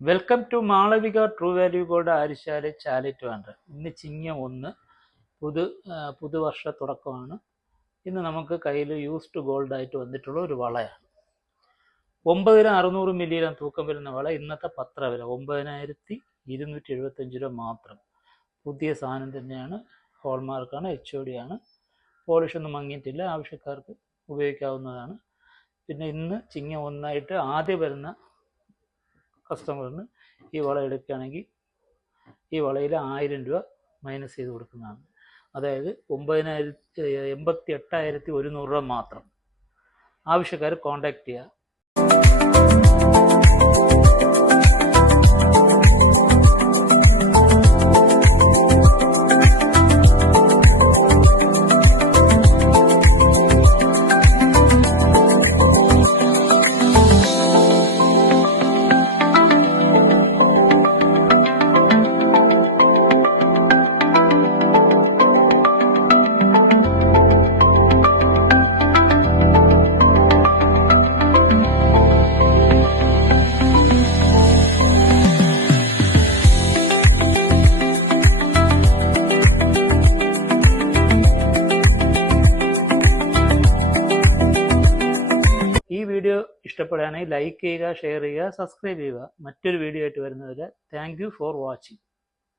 Welcome to Malavika true value gold ആരിശാല ചാലിറ്റ്. ഇന്ന് ചിങ്ങം 1 പുതുവർഷ തുടക്കമാണ്. ഇന്ന് നമുക്ക് കയ്യിൽ യൂസ്ഡ് ഗോൾഡായിട്ട് വന്നിട്ടുള്ള ഒരു വളയാണ്. 9600 മില്ലിഗ്രാം തൂക്കം വരുന്ന വള. ഇന്നത്തെ പത്രവില 9275 രൂപ മാത്രം. പുതിയ സാധനം തന്നെയാണ്. ഹോൾമാർക്കാണ്, HOD ആണ്. പോളിഷൊന്നും മങ്ങിയിട്ടില്ല. ആവശ്യക്കാർക്ക് ഉപയോഗിക്കാവുന്നതാണ്. പിന്നെ ഇന്ന് ചിങ്ങം 1 ആദ്യം വരുന്ന കസ്റ്റമറിന് ഈ വള എടുക്കുകയാണെങ്കിൽ ഈ വളയിൽ 1000 രൂപ മൈനസ് ചെയ്ത് കൊടുക്കുന്നതാണ്. അതായത് 88,100 രൂപ മാത്രം. ആവശ്യക്കാർ കോൺടാക്ട് ചെയ്യുക. ഈ വീഡിയോ ഇഷ്ടപ്പെടുകയാണെങ്കിൽ ലൈക്ക് ചെയ്യുക, ഷെയർ ചെയ്യുക, സബ്സ്ക്രൈബ് ചെയ്യുക. മറ്റൊരു വീഡിയോ ആയിട്ട് വരുന്നവരെ താങ്ക് യു ഫോർ വാച്ചിങ്.